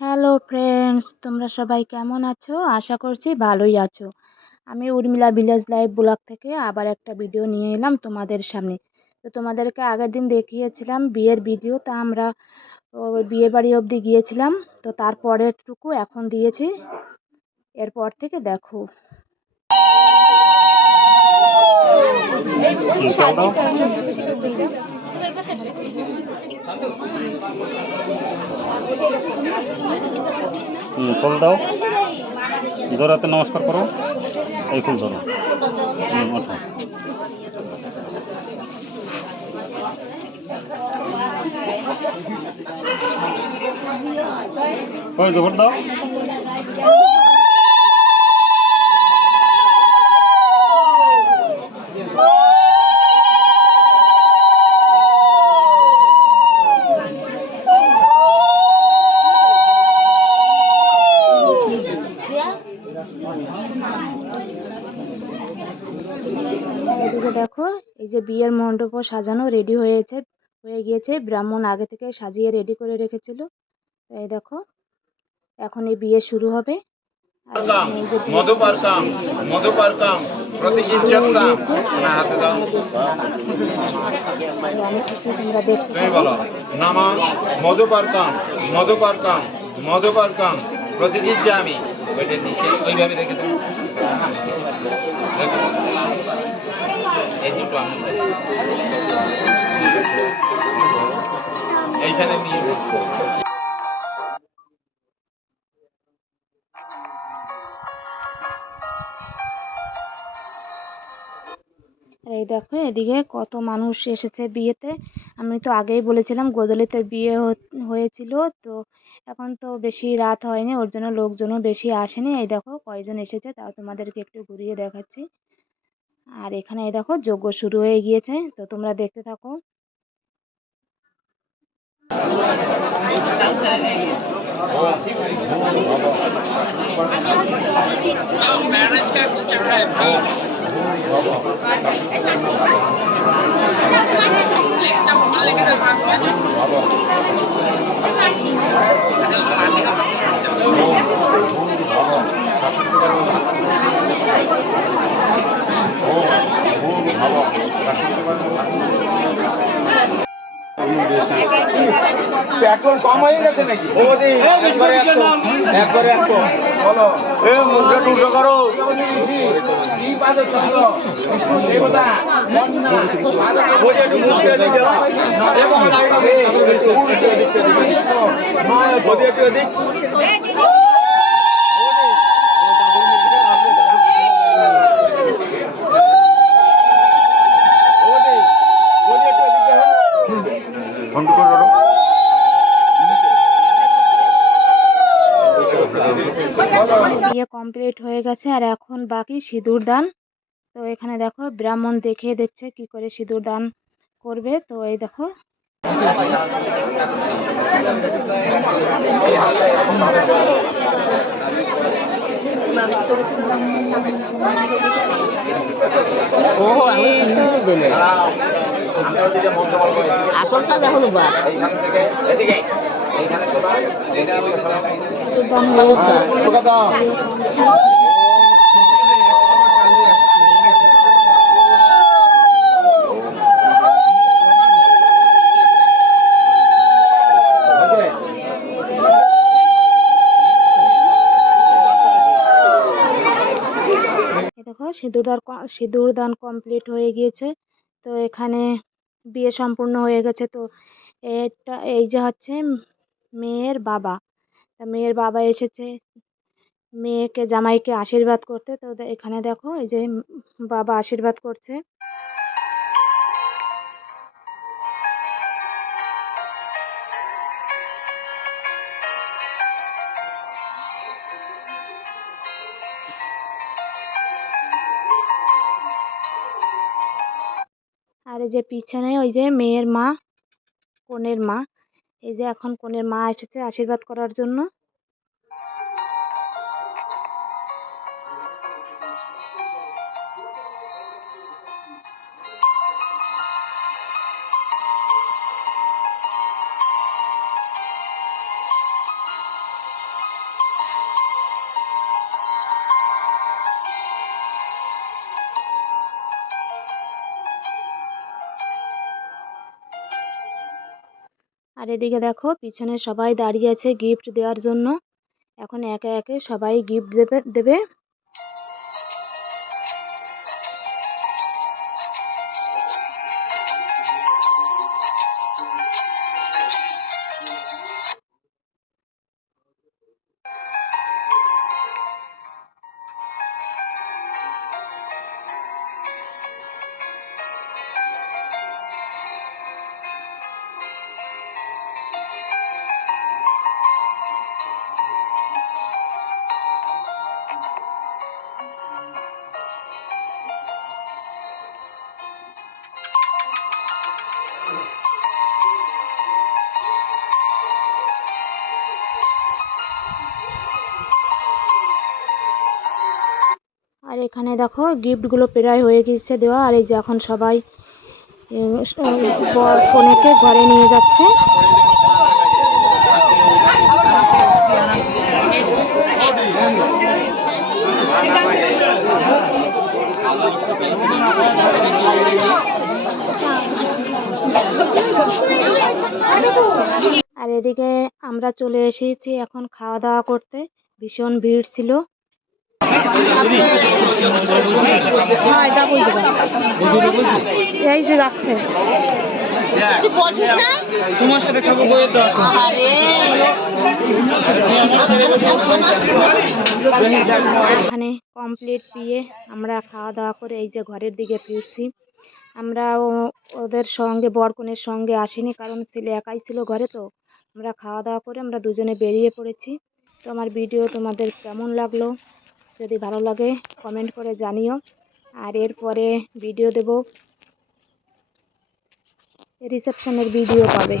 Hello friends, তোমরা সবাই কেমন আছো? আশা করছি ভালোই আছো। আমি উর্মিলা ভিলেজ লাইফ ব্লগ থেকে আবার একটা ভিডিও নিয়ে এলাম তোমাদের সামনে। তো তোমাদেরকে আগের দিন দেখিয়েছিলাম বিয়ের ভিডিও, তা আমরা বিয়ে বাড়ি অবধি গিয়েছিলাম। তো তারপরেরটুকু এখন দিয়েছি, এরপর থেকে দেখো। ফুল দাও, জোরাতে নমস্কার করো। এই ফুল ধরো। ওঠো। ওই জোর দাও। এদিকে দেখো, এই যে বিয়ের মণ্ডপও সাজানো হয়ে গিয়েছে। ব্রাহ্মণ আগে থেকে সাজিয়ে রেডি করে রেখেছিল। এই দেখো, এখন এই বিয়ে শুরু হবে। আর এখানে এই যে মধুপার্কাম মধুপার্কাম প্রতিজিজ্ঞতাম হাতে দাও। অনেক কিছু তোমরা দেখতে তুমি পাবে। বলো নামা মধুপার্কাম মধুপার্কাম মধুপার্কাম প্রতিজিজ্ঞামি। ওইটার নিচে ওইভাবে রেখে দাও। এই দুটো এইখানে নিয়ে এই দেখো, এদিকে কত মানুষ এসেছে বিয়েতে। আমি তো আগেই বলেছিলাম গোদলিতে বিয়ে হয়েছিল। তো এখন তো বেশি রাত হয়নি, ওর জন্য লোকজনও বেশি আসেনি। এই দেখো কয়জন এসেছে, তাও তোমাদেরকে একটু ঘুরিয়ে দেখাচ্ছি। আর এখানে এই দেখো যজ্ঞ শুরু হয়ে গিয়েছে, তো তোমরা দেখতে থাকো। পেট্রোল কম হয়ে গেছে নাকি? একবারে এক কম বলো। এ মুখটা টুটো করো। কি পাদে চন্দ্র দেবতা ওই একটু মুখটা দিকে এবং লাইনে মা যদি একটু দিক বিয়ে কমপ্লিট হয়ে গেছে, আর এখন বাকি সিঁদুর দান। তো এখানে দেখো ব্রাহ্মণ দেখিয়ে দিচ্ছে কি করে সিঁদুর দান করবে। তো এই দেখো, আসলটা দেখো বা সিঁদুর দান হয়ে দেখো সিঁদুর দান কমপ্লিট হয়ে গিয়েছে। তো এখানে বিয়ে সম্পূর্ণ হয়ে গেছে। তো এই যে হচ্ছে মেয়ের বাবা। তা মেয়ের বাবা এসেছে মেয়েকে জামাইকে আশীর্বাদ করতে। তো এখানে দেখো এই যে বাবা আশীর্বাদ করছে। আর এই যে পিছনে ওই যে মেয়ের মা, কনের মা, এই যে এখন কনের মা এসেছে আশীর্বাদ করার জন্য। আর এদিকে দেখো পিছনে সবাই দাঁড়িয়ে আছে গিফট দেওয়ার জন্য। এখন একে একে সবাই গিফট দেবে। আর এখানে দেখো গিফটগুলো প্রায় হয়ে গেছে দেওয়া। আর এই যে এখন সবাই বর কনেকে ঘরে নিয়ে যাচ্ছে। আর এদিকে আমরা চলে এসেছি এখন খাওয়া দাওয়া করতে। ভীষণ ভিড় ছিল। এই যে যাচ্ছে তোমার সাথে খাবো বইয়ের তো আসো। এখানে কমপ্লিট দিয়ে আমরা খাওয়া দাওয়া করে এই যে ঘরের দিকে ফিরছি। আমরা ওদের সঙ্গে বরকনের সঙ্গে আসিনি, কারণ ছেলে একাই ছিল ঘরে। তো আমরা খাওয়া দাওয়া করে আমরা দুজনে বেরিয়ে পড়েছি। তো আমার ভিডিও তোমাদের কেমন লাগলো যদি ভালো লাগে কমেন্ট করে জানিও। আর এরপরে ভিডিও দেব, রিসেপশনের ভিডিও পাবে।